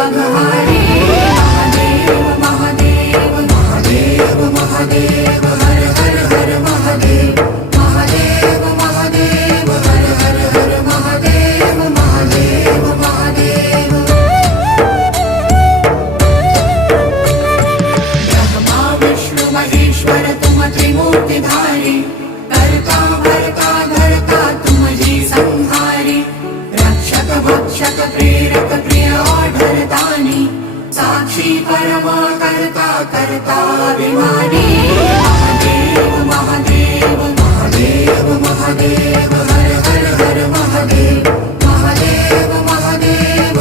अघहारी महादेव महादेव महादेव महादेव हर हर हर महादेव महादेव महादेव हर हर हर महादेव महादेव महादेव ब्रह्मा विष्णु महेश्वर तुम त्रिमूर्तिधारी करता भरता धरता तुम जी संहारी रक्षक भक्षक प्रेरक प्रिय आढरतानी साक्षी परमा करता करता अभिमानी महादेव महादेव महादेव महादेव हर हर हर महादेव